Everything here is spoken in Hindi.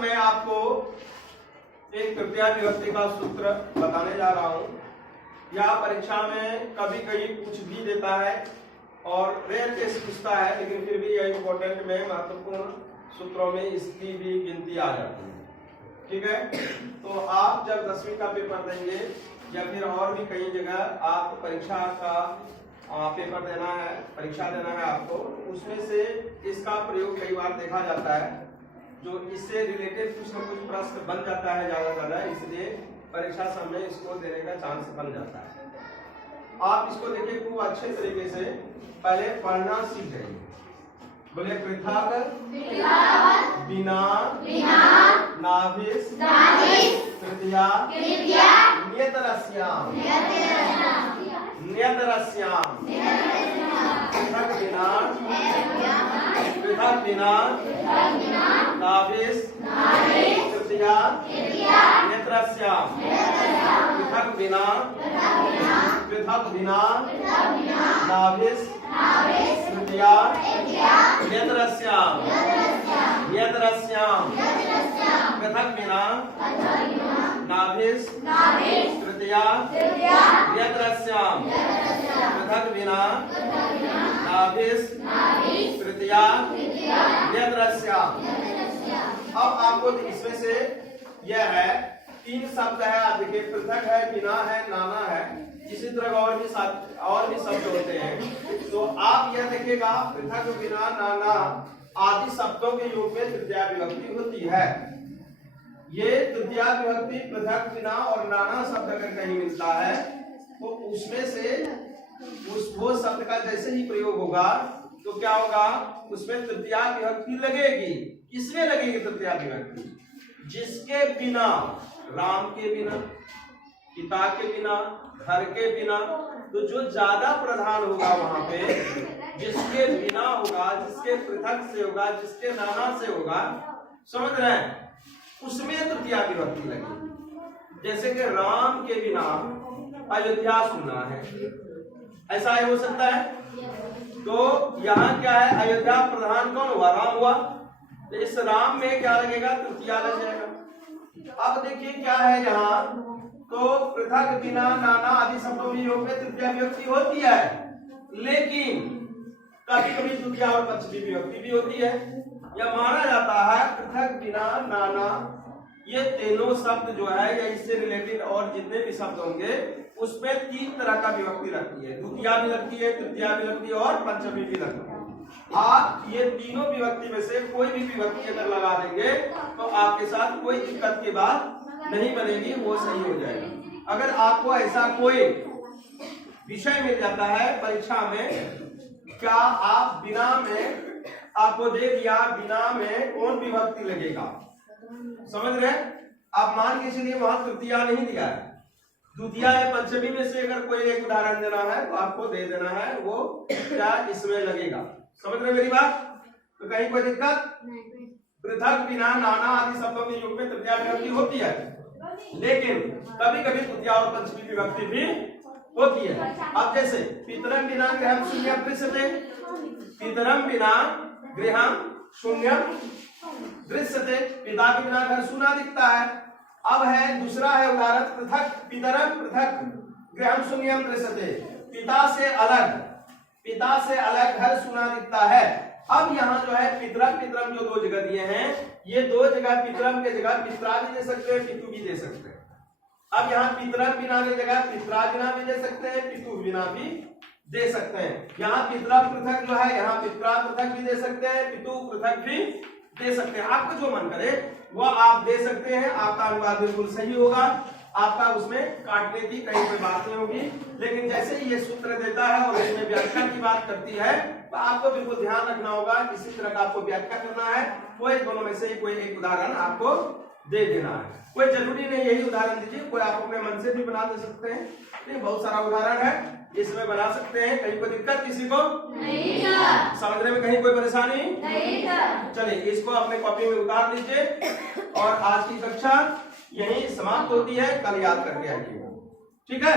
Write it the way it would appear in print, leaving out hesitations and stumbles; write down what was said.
आज मैं आपको एक तृतीया विभक्ति का सूत्र बताने जा रहा हूं। यह परीक्षा में कभी कभी पूछ भी देता है और रेयर केस पूछता है, लेकिन फिर भी यह इंपॉर्टेंट में महत्वपूर्ण सूत्रों में इसकी भी गिनती आ जाती है। ठीक है, तो आप जब 10वीं का पेपर देंगे या फिर और भी कई जगह आप परीक्षा का पेपर देना है, परीक्षा देना है आपको, उसमें से इसका प्रयोग कई बार देखा जाता है, जो इससे रिलेटेड कुछ न कुछ प्रश्न बन जाता है ज्यादा, इसलिए परीक्षा समय इसको देने का चांस बन जाता है। आप इसको देखिए खूब अच्छे तरीके से पहले पढ़ना सीख जाइए। बोले पृथक बिना नाभिस तृतीया नियतरस्याम पृथक बिना नाभिस तृतीया नेत्रस्याम पृथक बिना नाभिस तृतीया नेत्रस्याम पृथक बिना नाभिस तृतीया नेत्रस्याम पृथक बिना नाभिस तृतीया नेत्रस्याम। अब आपको इसमें से यह है 3 शब्द है, आप देखिए पृथक है, बिना है, नाना है, इसी तरह और भी शब्द होते हैं। तो आप यह देखिएगा पृथक बिना नाना आदि शब्दों के योग में तृतीया विभक्ति होती है। ये तृतीया विभक्ति पृथक बिना और नाना शब्द अगर कहीं मिलता है तो उसमें से वो शब्द का जैसे ही प्रयोग होगा तो क्या होगा, उसमें तृतीया विभक्ति लगेगी। किसमें लगेगी तृतीया विभक्ति? जिसके बिना, राम के बिना, पिता के बिना, घर के बिना, तो जो ज्यादा प्रधान होगा वहां पे, जिसके बिना होगा, जिसके पृथक से होगा, जिसके नाना से होगा, समझ रहे हैं, उसमें तृतीया विभक्ति लगेगी। जैसे कि राम के बिना अयोध्या सुना है, ऐसा ही हो सकता है। तो यहाँ क्या है, अयोध्या प्रधान कौन हुआ? राम हुआ, तो इस राम में क्या लगेगा? तृतीया लग जाएगा। अब देखिए क्या है यहाँ, तो पृथक बिना नाना आदि शब्दों में योग में तृतीया विभक्ति होती है, लेकिन कभी कभी तृतीया और पंचमी विभक्ति भी होती है। यह माना जाता है पृथक बिना नाना ये तीनों शब्द जो है या इससे रिलेटेड और जितने भी शब्द होंगे उसमें 3 तरह का विभक्ति लगती है, द्वितीया भी लगती है, तृतीया भी लगती है और पंचमी भी लगती है। आप ये तीनों विभक्ति में से कोई भी विभक्ति अगर लगा देंगे तो आपके साथ कोई दिक्कत की बात नहीं बनेगी, वो सही हो जाएगा। अगर आपको ऐसा कोई विषय मिल जाता है परीक्षा में, क्या आप बिना में आपको दे दिया, बिना में कौन विभक्ति लगेगा, समझ रहे? आप मान के चलिए वहां तृतीया नहीं दिया है, द्वितीया या पंचमी में से अगर कोई एक उदाहरण देना है तो आपको दे देना है, वो क्या इसमें लगेगा। समझ रहे मेरी बात? तो कहीं कोई दिक्कत? पृथक बिना नाना आदि शब्दों के योग में तृतीया विभक्ति होती है, लेकिन कभी कभी तृतीया और पंचमी विभक्ति भी होती है। अब जैसे पितरम बिना गृहम शून्यम दृश्यते, पितरम बिना गृहम शून्यम दृश्यते, पिता के बिना घर सूना दिखता है। अब है दूसरा है उदाहरण, पृथक पितरम पृथक गृहम शून्यम दृश्यते, पिता से अलग घर सूना दिखता है। अब यहाँ जो है पितरम जो 2 जगह दिए हैं, ये 2 जगह पितरम के जगह पित्रा भी दे सकते हैं, पितु भी दे सकते हैं। अब यहाँ पितरम बिना की जगह पित्रा बिना भी दे सकते हैं, पितु बिना भी दे सकते हैं। यहाँ पितरा पृथक जो है, यहाँ पित्रा पृथक भी दे सकते हैं, पितु पृथक भी दे सकते हैं। आपको जो मन करे वो आप दे सकते हैं, आपका अनुवाद बिल्कुल सही होगा, आपका उसमें काटने की कहीं कोई बात नहीं होगी। लेकिन जैसे ही ये सूत्र देता है और इसमें व्याख्या की बात करती है तो आपको बिल्कुल ध्यान रखना होगा, किसी तरह का आपको व्याख्या करना है, कोई दोनों में से ही कोई एक उदाहरण आपको दे देना है। कोई जरूरी नहीं यही उदाहरण दीजिए, कोई आप अपने मन से भी बना दे सकते हैं, नहीं बहुत सारा उदाहरण है इसमें बना सकते हैं। कहीं कोई दिक्कत किसी को नहीं, समझने में कहीं कोई परेशानी नहीं। चलिए इसको अपने कॉपी में उतार लीजिए और आज की कक्षा यही समाप्त होती है, कल याद करके आइएगा, ठीक है।